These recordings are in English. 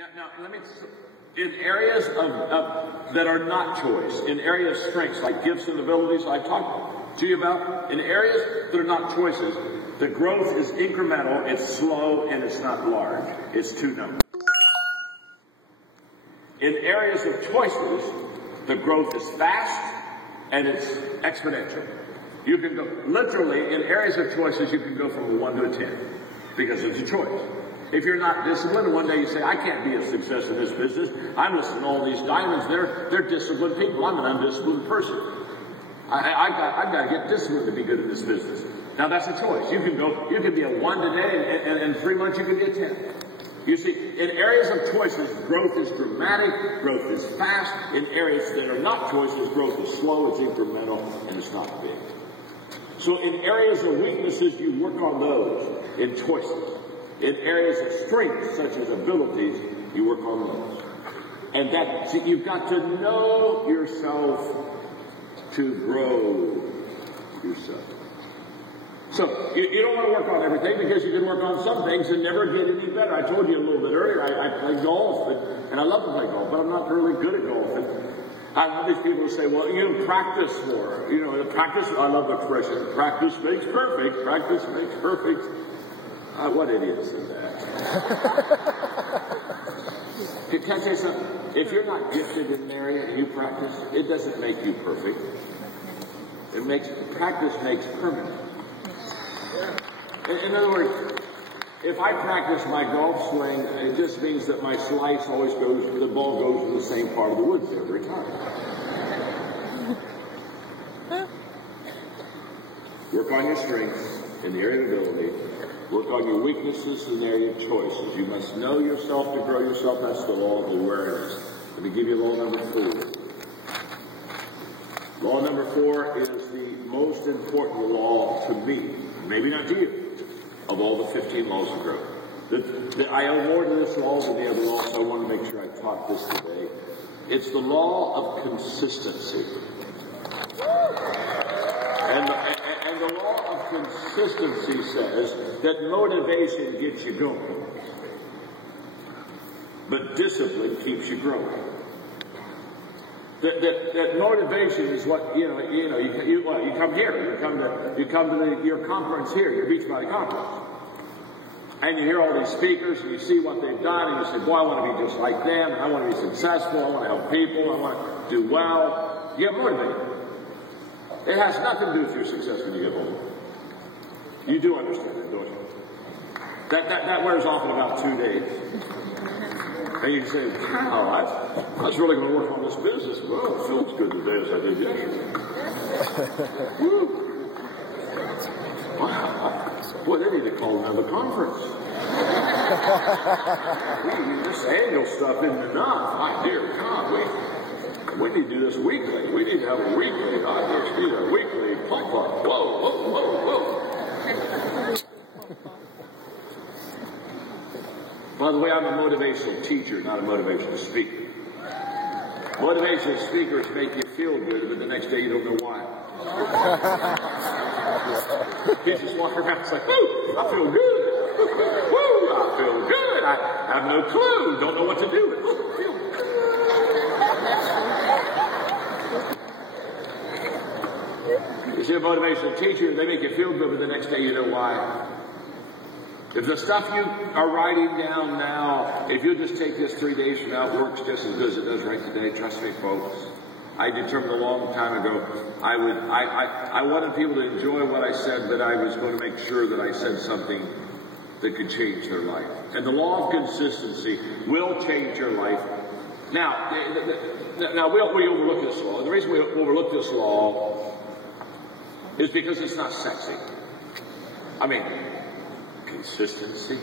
Now let me, in areas that are not choice, in areas of strengths like gifts and abilities I've talked to you about, in areas that are not choices, the growth is incremental, it's slow, and it's not large. It's two numbers. In areas of choices, the growth is fast and it's exponential. You can go, literally, in areas of choices, you can go from a 1 to a 10 because it's a choice. If you're not disciplined, one day you say, I can't be a success in this business. I'm listening to all these diamonds. They're disciplined people. I'm an undisciplined person. I've got to get disciplined to be good in this business. Now that's a choice. You can be a 1 today, and in 3 months you can be a 10. You see, in areas of choices, growth is dramatic, growth is fast. In areas that are not choices, growth is slow, it's incremental, and it's not big. So in areas of weaknesses, you work on those in choices. In areas of strength, such as abilities, you work on those. And that, see, you've got to know yourself to grow yourself. So, you don't want to work on everything because you can work on some things and never get any better. I told you a little bit earlier, I play golf, and I love to play golf, but I'm not really good at golf. And I have these people who say, well, you practice more. You know, practice, I love the expression, practice makes perfect, practice makes perfect. What idiot said that? Can I say something? If you're not gifted in an area and you practice, it doesn't make you perfect. Practice makes permanent. In other words, if I practice my golf swing, it just means that my slice always goes, the ball goes to the same part of the woods every time. Work on your strengths in the area of ability. Work on your weaknesses in the area of choices. You must know yourself to grow yourself. That's the law of awareness. Let me give you law number 4. Law number 4 is the most important law to me, maybe not to you, of all the 15 laws of growth. I owe more to this law than the other law, so I want to make sure I taught this today. It's the law of consistency. And the law of consistency says that motivation gets you going, but discipline keeps you growing. That motivation is what you come here, you come to your conference here, your Beachbody conference, and you hear all these speakers and you see what they've done, and you say, boy, I want to be just like them, and I want to be successful, I want to help people, I want to do well. You get motivated. It has nothing to do with your success when you get home. You do understand that, don't you? That wears off in about 2 days. And you say, wow, I was really going to work on this business. Well, it feels good today as I did yesterday. Woo. Wow. Boy, they need to call another conference. This annual stuff isn't enough. My dear God, we need to do this weekly. We need to have a weekly, we need a weekly pop-up. Whoa. By the way, I'm a motivational teacher, not a motivational speaker. Motivational speakers make you feel good, but the next day you don't know why. You just walk around and say, woo, I feel good. Woo, I feel good. I have no clue. Don't know what to do. I feel good. You see a motivational teacher, they make you feel good, but the next day you know why. If the stuff you are writing down now, if you just take this 3 days from now, it works just as good as it does right today. Trust me, folks. I determined a long time ago, I wanted people to enjoy what I said, but I was going to make sure that I said something that could change their life. And the law of consistency will change your life. Now we overlook this law. The reason we overlook this law is because it's not sexy. I mean, consistency.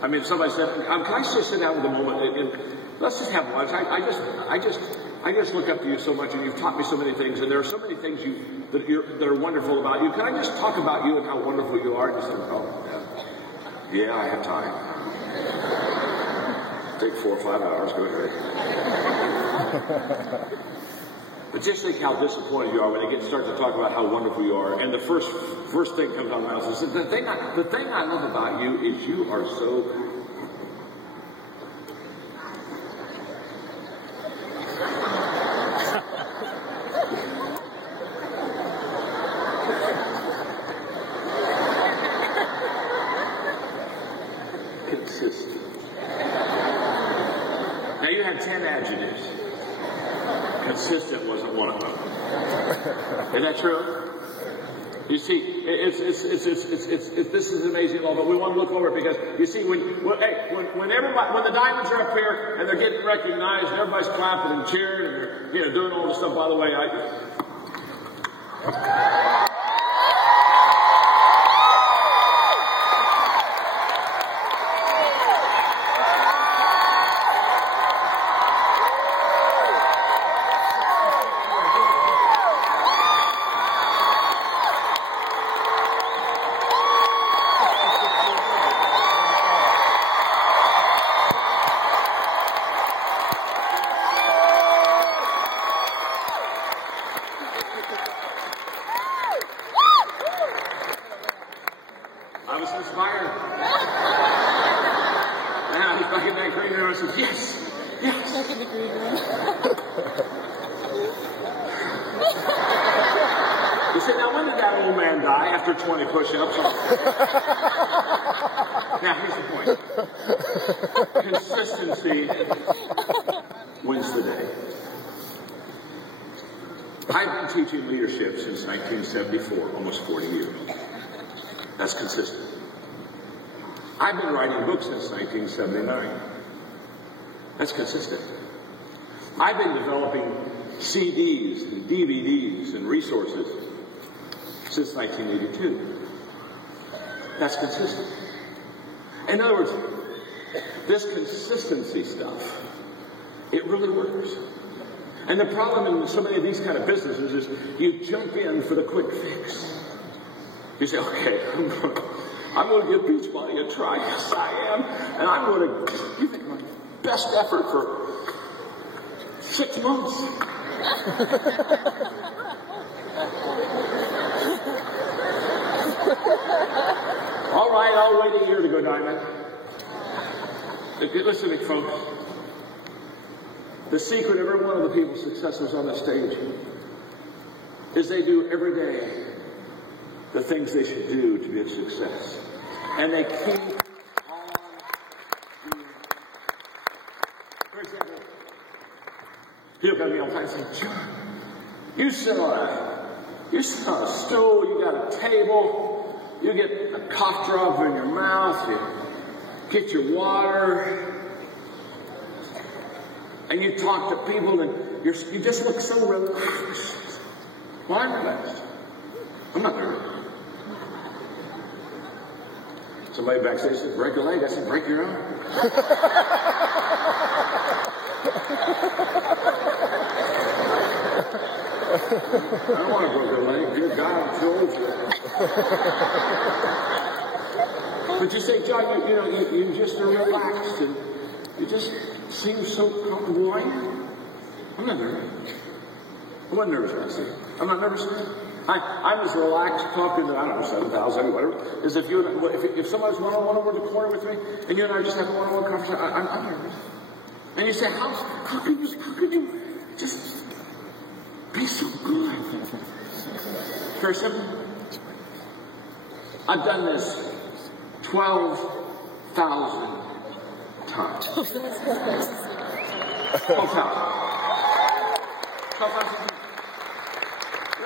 I mean, somebody said, "Can I just sit down with a moment and let's just have lunch?" I just look up to you so much, and you've taught me so many things, and there are so many things that are wonderful about you. Can I just talk about you and how wonderful you are? And you said, "Oh, yeah, I have time. Take 4 or 5 hours. Go ahead." But just think how disappointed you are when they start to talk about how wonderful you are, and the first thing comes out of my mouth is, the thing I love about you is you are so you had 10 adjectives, consistent wasn't one of them. Isn't that true? You see, this is amazing law, but we want to look over it because you see, when the diamonds are up here and they're getting recognized, and everybody's clapping and cheering and they're doing all this stuff. By the way, I was inspired. And I was back in that green room. I said, yes, yes. Back in the green room. You said, now when did that old man die? After 20 push-ups? Now here's the point. Consistency wins the day. I've been teaching leadership since 1974, almost 40 years. That's consistent. I've been writing books since 1979. That's consistent. I've been developing CDs and DVDs and resources since 1982. That's consistent. In other words, this consistency stuff, it really works. And the problem in so many of these kind of businesses is you jump in for the quick fix. You say, okay, I'm going to give Beachbody a try. Yes, I am. And I'm going to give it my best effort for 6 months. All right, I'll wait a year to go diamond. Listen to me, folks. The secret of every one of the people's successors on the stage is they do every day the things they should do to be a success. And they keep on doing it. For example, people come to me all the time and say, John, you sit on a stool, you got a table, you get a cough drop in your mouth, you get your water, and you talk to people, and you just look so relaxed. Well, I'm relaxed. I'm not nervous. Somebody backstage says, break a leg. I said, break your own. I don't want to break a leg. Dear God, I'm too old for that. But you say, John, you just are relaxed, and you just seem so comfortable. I am. I'm not nervous. I'm not nervous when I say it. I'm not nervous when I'm as relaxed talking to, I don't know, 7,000, whatever, as if somebody's one-on-one over the corner with me, and you and I just have a one-on-one conversation. I'm nervous. And you say, how could you just be so good? Very simple. I've done this 12,000 times. 12,000. 12,000.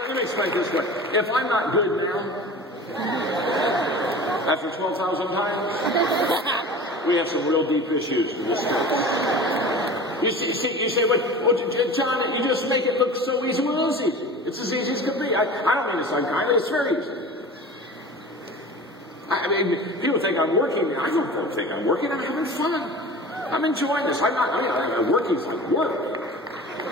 Let me explain it this way. If I'm not good now, after 12,000 times, we have some real deep issues to discuss. You say, well, John, you just make it look so easy. Well, it's easy. It's as easy as can be. I don't mean to sound kindly. It's very easy. I mean, people think I'm working. I don't think I'm working. I'm having fun. I'm enjoying this. Working's like work.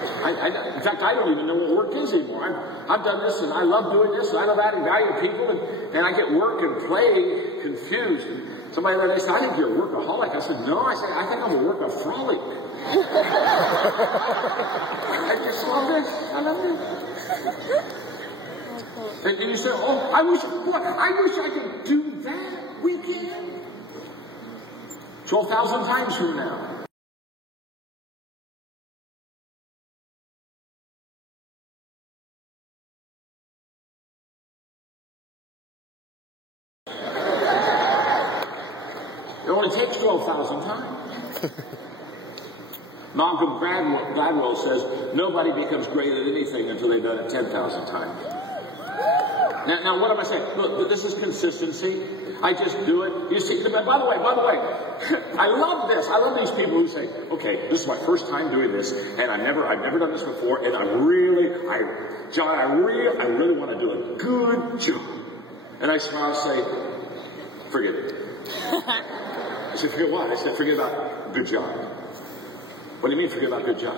In fact, I don't even know what work is anymore. I've done this, and I love doing this, and I love adding value to people, and I get work and play confused. And somebody the other day said, I think you're a workaholic. I said, no. I think I'm a workaholic. I just love this. I love it. And you say, oh, I wish I could do that. We can. 12,000 times from now. It only takes 12,000 times. Malcolm Gladwell says, nobody becomes great at anything until they've done it 10,000 times. Now, what am I saying? Look, this is consistency. I just do it. You see, by the way, I love this. I love these people who say, okay, this is my first time doing this, and I've never done this before, and I really want to do a good job. And I smile and say, forget it. I said, forget what? I said, forget about good job. What do you mean forget about good job?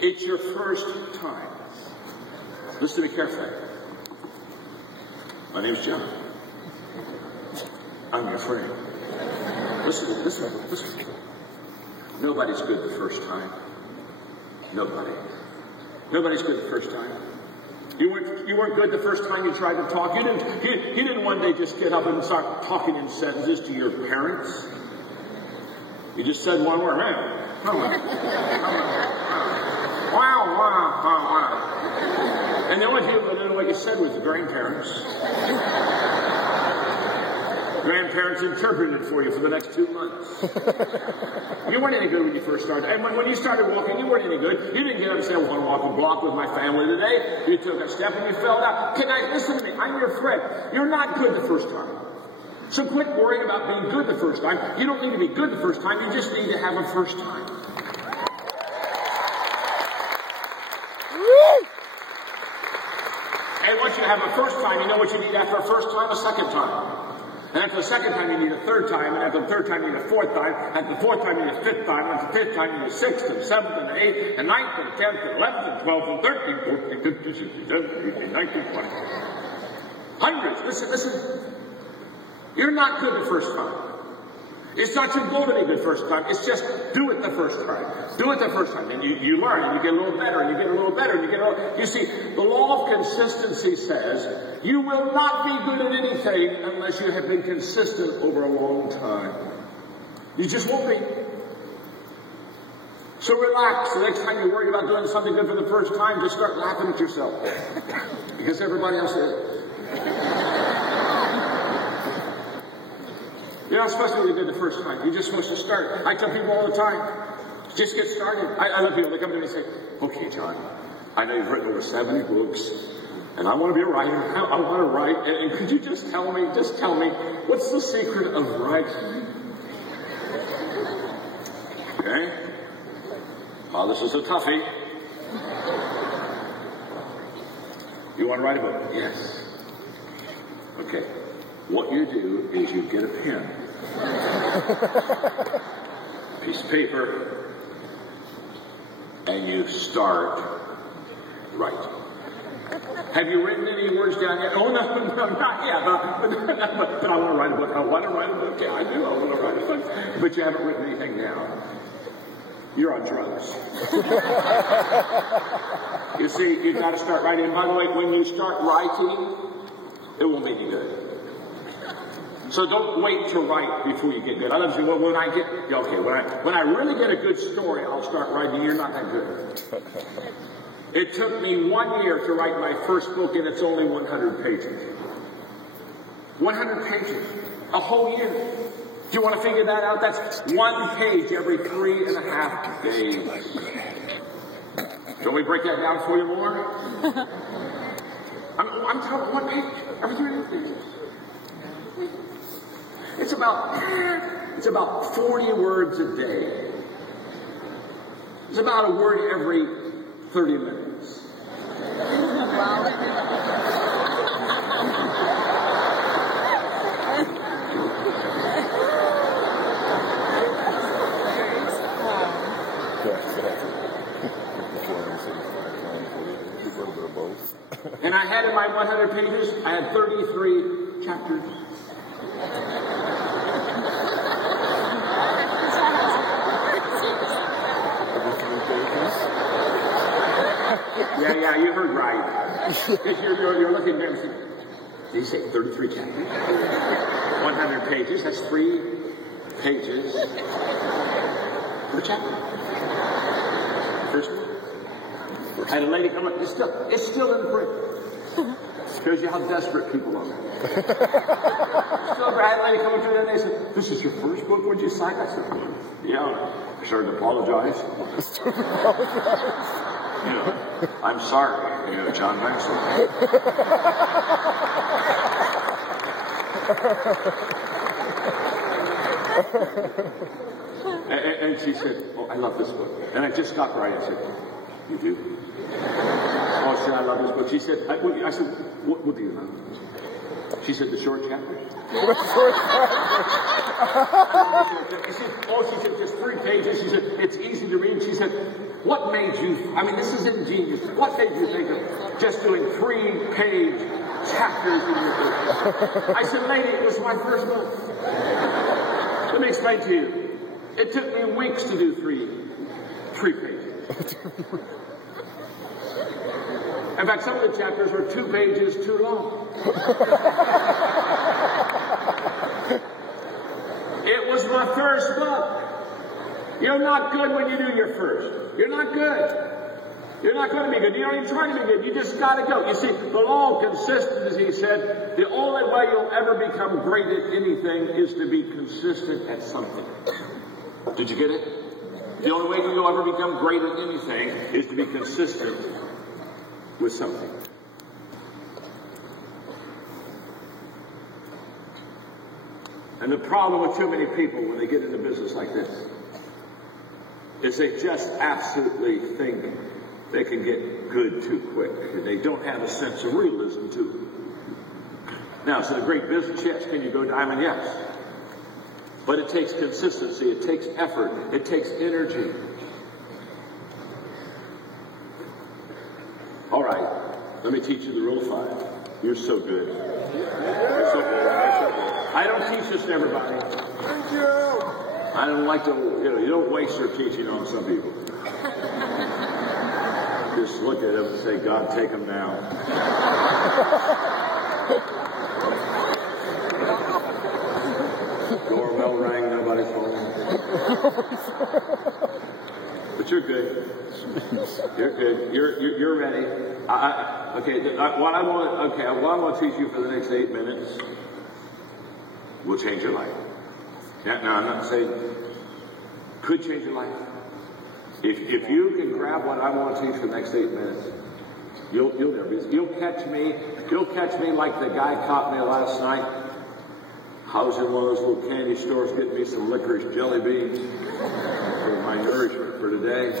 It's your first time. Listen to me carefully. My name's John. I'm your friend. Listen. Nobody's good the first time. Nobody. Nobody's good the first time. You weren't good the first time you tried to talk. You didn't one day just get up and start talking in sentences to your parents. You just said one word. And the only people that knew what you said was the grandparents. Grandparents interpreted it for you for the next 2 months. You weren't any good when you first started. And when you started walking, you weren't any good. You didn't get up and say, I want to walk a block with my family today. You took a step and you fell down. Listen to me. I'm your friend. You're not good the first time. So quit worrying about being good the first time. You don't need to be good the first time. You just need to have a first time. And once you have a first time, you know what you need after a first time? A second time. And after the second time, you need a third time. And after the third time, you need a fourth time. After the fourth time, you need a fifth time. After the fifth time, you need a sixth and seventh and eighth and ninth and 10th and 11th and 12th and 13th, 14th, 15th, 16th, 17th, 18th, 19th, 20th. Hundreds. Listen. You're not good the first time. It's not your goal to be good first time. It's just do it the first time. Do it the first time. And you learn, and you get a little better, and you get a little better, and you get a little... You see, the law of consistency says you will not be good at anything unless you have been consistent over a long time. You just won't be. So relax. The next time you're worried about doing something good for the first time, just start laughing at yourself. Because everybody else is. You're not supposed to be good the first time. You're just supposed to start. I tell people all the time, just get started. I love people. They come to me and say, okay, John, I know you've written over 70 books, and I want to be a writer. I want to write. And could you just tell me, what's the secret of writing? Okay? Oh, this is a toughie. You want to write a book? Yes. Okay. What you do is you get a pen, piece of paper, and you start writing. Have you written any words down yet? Oh, no, not yet. But I want to write a book. I want to write a book. Yeah, I do. I want to write a book. But you haven't written anything down. You're on drugs. You see, you've got to start writing. And by the way, when you start writing, it won't be any good. So don't wait to write before you get good. I love to say, well, when I really get a good story, I'll start writing. You're not that good. It took me 1 year to write my first book, and it's only 100 pages. 100 pages. A whole year. Do you want to figure that out? That's 1 page every 3.5 days. Shall we break that down for you more? I'm talking 1 page every 3.5 days. It's about 40 words a day. It's about a word every 30 minutes. And I had in my 100 pages, I had 33 chapters. Yeah, you heard right. You're looking there and saying, did he say 33 chapters? 100 pages, that's 3 pages per chapter. First one. I had a lady come up, it's still in print. Shows you how desperate people are. Still, I had a lady come up to me and they said, this is your first book, would you sign? I said, yeah. started to apologize. You know, I'm sorry, you know, John Maxwell. and she said, oh, I love this book. And I just stopped right and said, you do? Oh, she said, I love this book. She said, I said, what do you love? She said, the short chapter. She said, just 3 pages. She said, it's easy to read. She said, what made you, I mean, this is ingenious. What made you think of just doing 3-page chapters in your book? I said, lady, it was my first book. Let me explain to you. It took me weeks to do 3 pages. In fact, some of the chapters were 2 pages too long. It was my first book. You're not good when you do your first. You're not good. You're not going to be good. You don't even try to be good. You just got to go. You see, the law of consistency, he said, the only way you'll ever become great at anything is to be consistent at something. Did you get it? The only way you'll ever become great at anything is to be consistent with something. And the problem with too many people when they get into business like this is they just absolutely think they can get good too quick, and they don't have a sense of realism to it. Now, is it a great business? Yes. Can you go diamond? Yes. But it takes consistency, it takes effort, it takes energy. All right, let me teach you the rule of 5. You're so good. You're so good. I don't teach this to everybody. Thank you. I don't like to, you don't waste your teaching on some people. Just look at them and say, God, take them now. Doorbell rang, nobody's home. But you're good. You're good. You're ready. What I want to teach you for the next 8 minutes will change your life. Yeah, now I'm not saying could change your life. If you can grab what I want to teach for the next 8 minutes, you'll catch me like the guy caught me last night. I was in one of those little candy stores getting me some licorice jelly beans for my nourishment for today,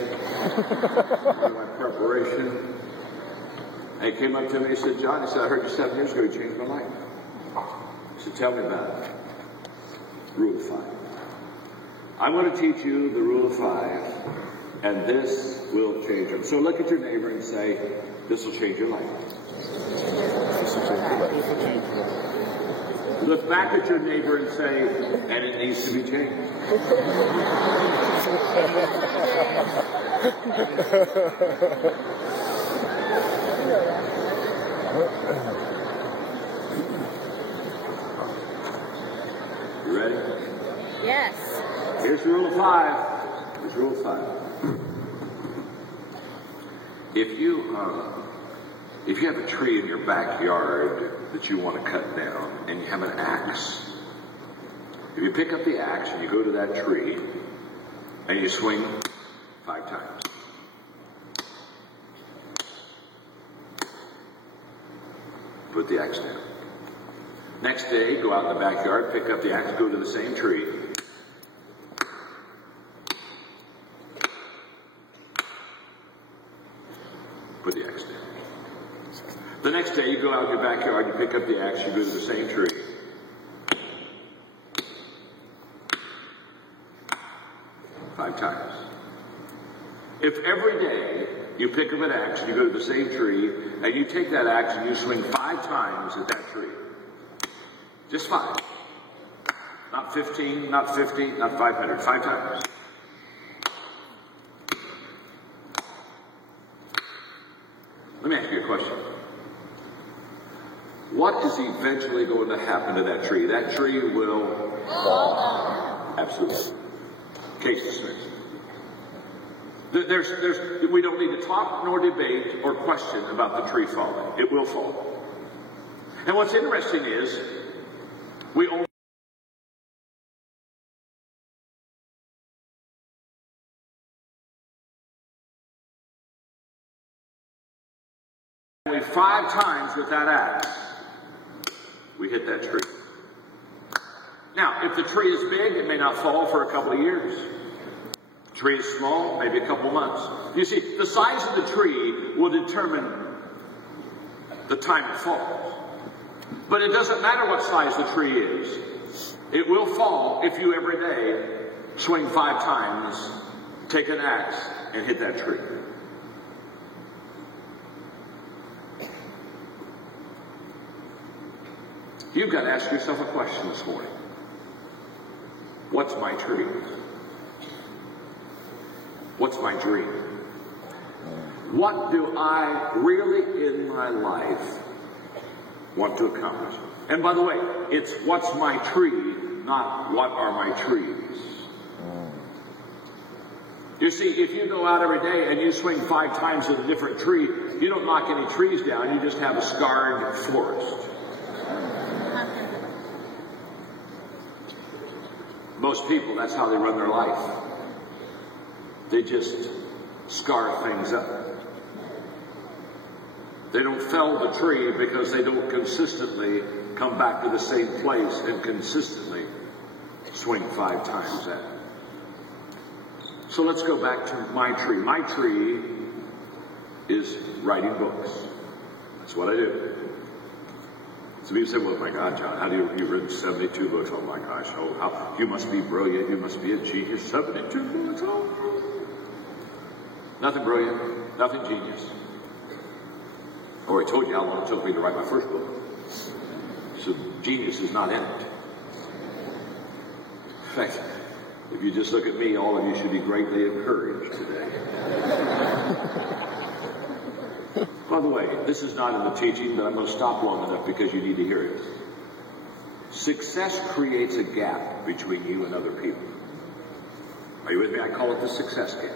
for my preparation. And he came up to me and he said, John, he said, I heard you 7 years ago, you changed my life. He said, tell me about it. Rule of 5. I'm going to teach you the rule of 5, and this will change them. So look at your neighbor and say, this will change your life. This will change your life. Look back at your neighbor and say, and it needs to be changed. You ready? Yes. Here's rule of 5. Here's rule of 5. If you have a tree in your backyard that you want to cut down and you have an axe, if you pick up the axe and you go to that tree and you swing 5 times. Put the axe down. Next day, go out in the backyard, pick up the axe, go to the same tree. Put the axe down. The next day, you go out in your backyard, you pick up the axe, you go to the same tree. 5 times. If every day you pick up an axe and you go to the same tree, and you take that axe and you swing 5 times at that tree, just 5. Not 15, not 50, not 500. 5 times. Let me ask you a question. What is eventually going to happen to that tree? That tree will fall. Absolutely. Case dismissed. We don't need to talk nor debate or question about the tree falling. It will fall. And what's interesting is we only 5 times with that axe, we hit that tree. Now, if the tree is big, it may not fall for a couple of years. If the tree is small, maybe a couple of months. You see, the size of the tree will determine the time it falls. But it doesn't matter what size the tree is. It will fall if you every day swing 5 times, take an axe, and hit that tree. You've got to ask yourself a question this morning. What's my tree? What's my dream? What do I really in my life want to accomplish? And by the way, it's what's my tree, not what are my trees. You see, if you go out every day and you swing 5 times at a different tree, you don't knock any trees down, you just have a scarred forest. Most people, that's how they run their life. They just scar things up. They don't fell the tree because they don't consistently come back to the same place and consistently swing 5 times at it. So let's go back to my tree. My tree is writing books. That's what I do. So people say, well, my God, John, how do you've written 72 books? Oh, my gosh. Oh, how, you must be brilliant. You must be a genius. 72 books. Oh. Nothing brilliant. Nothing genius. I already told you how long it took me to write my first book. So genius is not in it. In fact, if you just look at me, all of you should be greatly encouraged today. By the way, this is not in the teaching, but I'm going to stop long enough because you need to hear it. Success creates a gap between you and other people. Are you with me? I call it the success gap.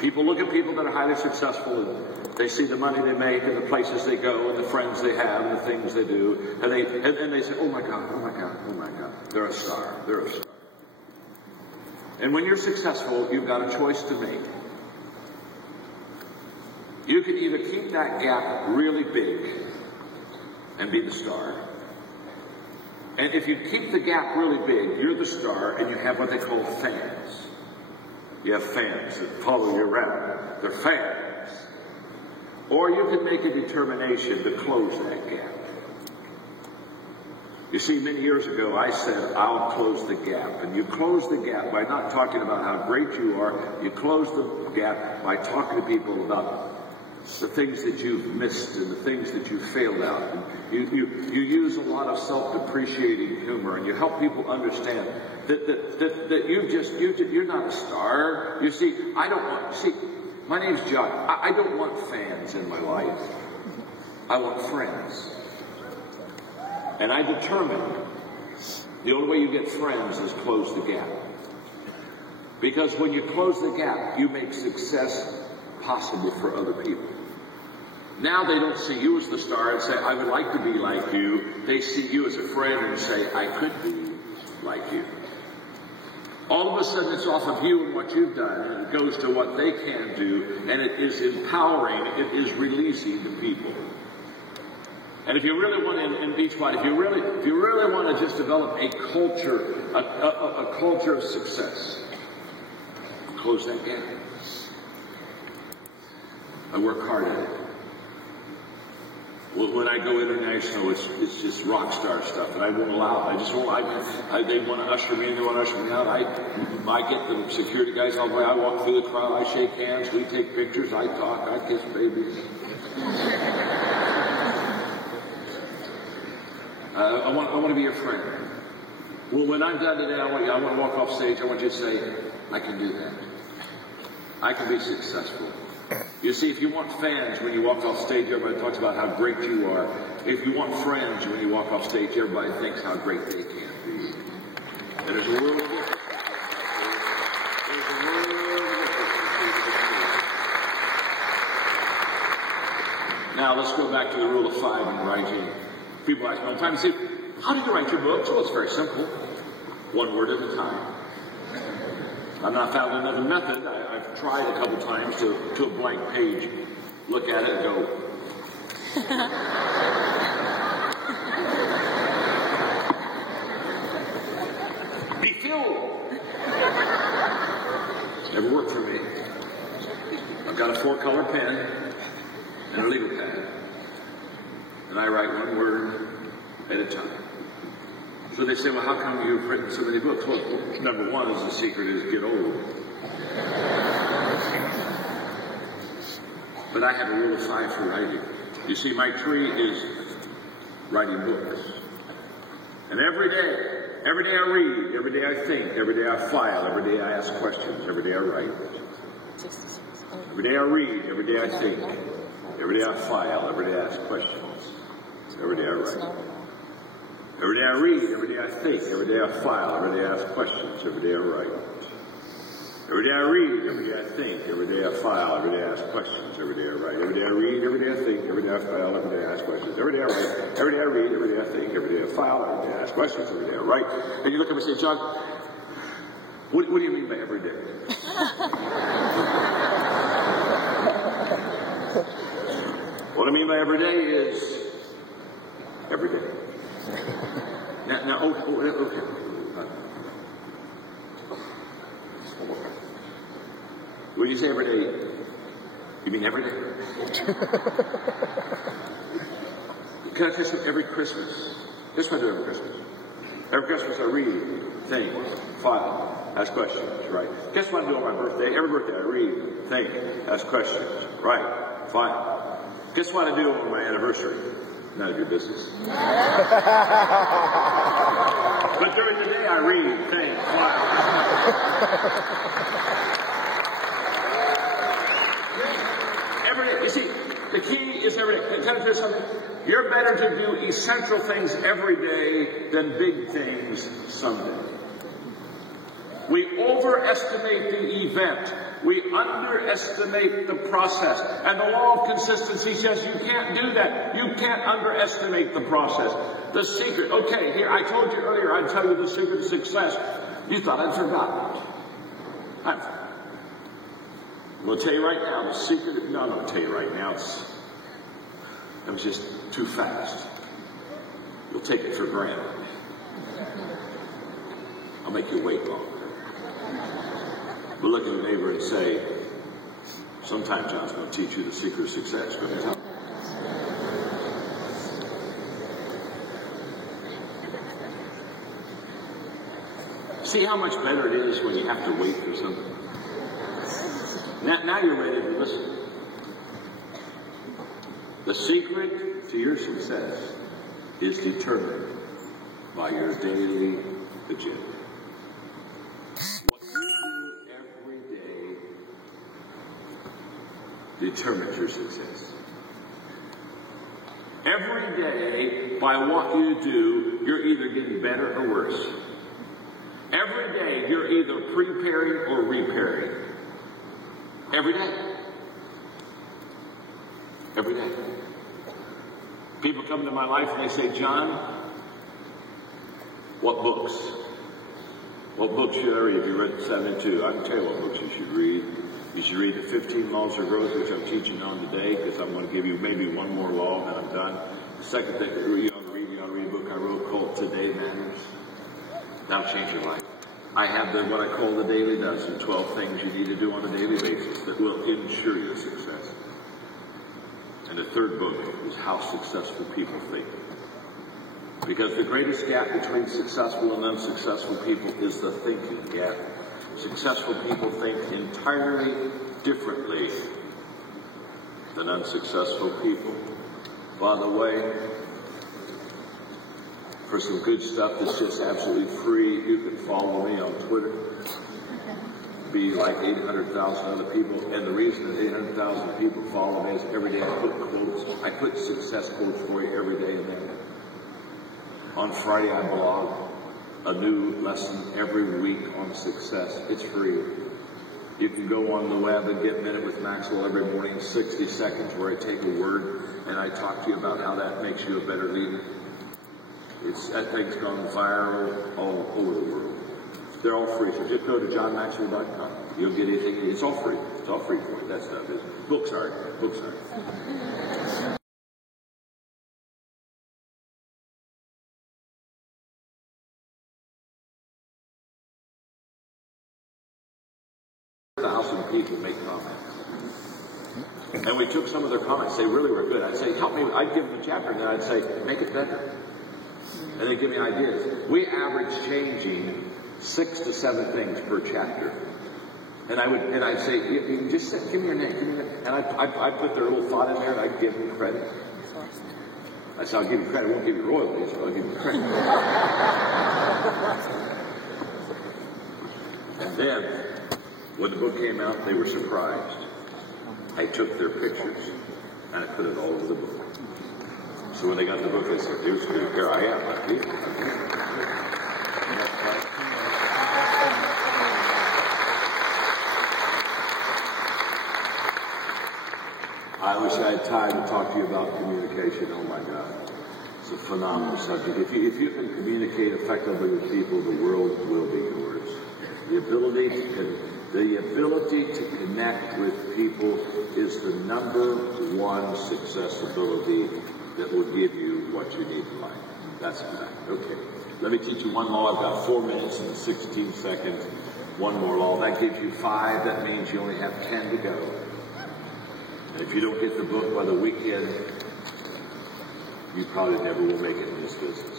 People look at people that are highly successful and they see the money they make and the places they go and the friends they have and the things they do. And they say, oh my God, oh my God, oh my God. They're a star. They're a star. And when you're successful, you've got a choice to make. You can either keep that gap really big and be the star. And if you keep the gap really big, you're the star and you have what they call fans. You have fans that follow you around. They're fans. Or you can make a determination to close that gap. You see, many years ago, I said, I'll close the gap. And you close the gap by not talking about how great you are. You close the gap by talking to people about the things that you've missed and the things that you've failed out. And you use a lot of self-depreciating humor, and you help people understand that you're not a star. You see, my name's John. I don't want fans in my life. I want friends. And I determined the only way you get friends is close the gap. Because when you close the gap, you make success possible for other people. Now they don't see you as the star and say, I would like to be like you. They see you as a friend and say, I could be like you. All of a sudden it's off of you and what you've done, and it goes to what they can do, and it is empowering, it is releasing to people. And if you really want to, in Beachbody, if you really want to just develop a culture of success, close that gap. I work hard at it. Well, when I go international, it's just rock star stuff, and I won't allow it. They want to usher me in, they want to usher me out. I get the security guys all the way. I walk through the crowd, I shake hands, we take pictures, I talk, I kiss babies. I want to be your friend. Well, when I'm done today, I want to walk off stage. I want you to say, I can do that. I can be successful. You see, if you want fans when you walk off stage, everybody talks about how great you are. If you want friends when you walk off stage, everybody thinks how great they can be. And there's a world of difference. There's a world of difference. Now, let's go back to the rule of 5 in writing. People ask me all the time, and say, how do you write your books? Well, it's very simple. One word at a time. I've not found another method. I've tried a couple times to a blank page, look at it and go, Be fuel. It's never worked for me. I've got a 4-color pen and a legal pad. And I write one word at a time. So they say, well, how come you've written so many books? Well, number one is the secret is get old. But I have a rule of 5 for writing. You see, my tree is writing books. And every day I read, every day I think, every day I file, every day I ask questions, every day I write. Every day I read, every day I think, every day I file, every day I ask questions, every day I write. Every day I read, every day I think, every day I file, every day I ask questions, every day I write. Every day I read, every day I think, every day I file, every day I ask questions, every day I write. Every day I read, every day I think, every day I file, every day I ask questions, every day I write. Every day I read, every day I think, every day I file, every day I ask questions, every day I write. And you look at me and say, John, what do you mean by every day? What I mean by every day is every day. Now, okay. When you say every day, you mean every day? Can I tell you something? Every Christmas. Here's what I do every Christmas. Every Christmas I read, think, file, ask questions, right? Guess what I do on my birthday? Every birthday I read, think, ask questions, write, file. Guess what I do on my anniversary? None of your business. But during the day I read, think, file. You see, the key is every day. Can I tell you something? You're better to do essential things every day than big things someday. We overestimate the event. We underestimate the process. And the law of consistency says you can't do that. You can't underestimate the process. The secret. Okay, here, I told you earlier, I'd tell you the secret to success. You thought I'd forgotten it. I've forgotten. I'm going to tell you right now, the secret, no, I'm going to tell you right now, it was just too fast. You'll take it for granted. I'll make you wait longer. But look at the neighbor and say, sometime John's going to teach you the secret of success. Go ahead and tell him. See how much better it is when you have to wait for something? Now you're ready to listen. The secret to your success is determined by your daily agenda. What you do every day determines your success. Every day, by what you do, you're either getting better or worse. Every day, you're either preparing or repairing. Every day. Every day. People come into my life and they say, John, what books? What books should I read? If you read 72, I can tell you what books you should read. You should read the 15 Laws of Growth, which I'm teaching on today, because I'm going to give you maybe one more law and then I'm done. The second thing you ought to read a book I wrote called Today Matters. That'll change your life. I have what I call the Daily Dozen, 12 things you need to do on a daily basis that will ensure your success. And the third book is How Successful People Think. Because the greatest gap between successful and unsuccessful people is the thinking gap. Successful people think entirely differently than unsuccessful people. By the way, for some good stuff that's just absolutely free, you can follow me on Twitter. Be like 800,000 other people. And the reason that 800,000 people follow me is every day I put quotes. I put success quotes for you every day in there. On Friday I blog a new lesson every week on success. It's free. You can go on the web and get Minute with Maxwell every morning, 60 seconds, where I take a word and I talk to you about how that makes you a better leader. That thing's gone viral all over the world. They're all free. So just go to johnmaxwell.com. You'll get anything. It's all free. It's all free for you. That stuff is. Books aren't. people make comments. And we took some of their comments. They really were good. I'd say, help me. I'd give them a chapter, and then I'd say, make it better. And they'd give me ideas. We averaged changing 6 to 7 things per chapter. And I'd say, just give me your name. Give me your name. And I'd put their little thought in there, and I'd give them credit. I said, I'll give you credit. I won't give you royalties, but I'll give you credit. And then, when the book came out, they were surprised. I took their pictures, and I put it all over the book. So when they got the book, they said, here I am. I wish I had time to talk to you about communication. Oh my God. It's a phenomenal subject. If you can communicate effectively with people, the world will be yours. The ability to connect with people is the #1 success ability that will give you what you need in life. That's a fact. Okay. Let me teach you one law. I've got 4 minutes and 16 seconds. One more law. That gives you 5. That means you only have 10 to go. And if you don't get the book by the weekend, you probably never will make it in this business.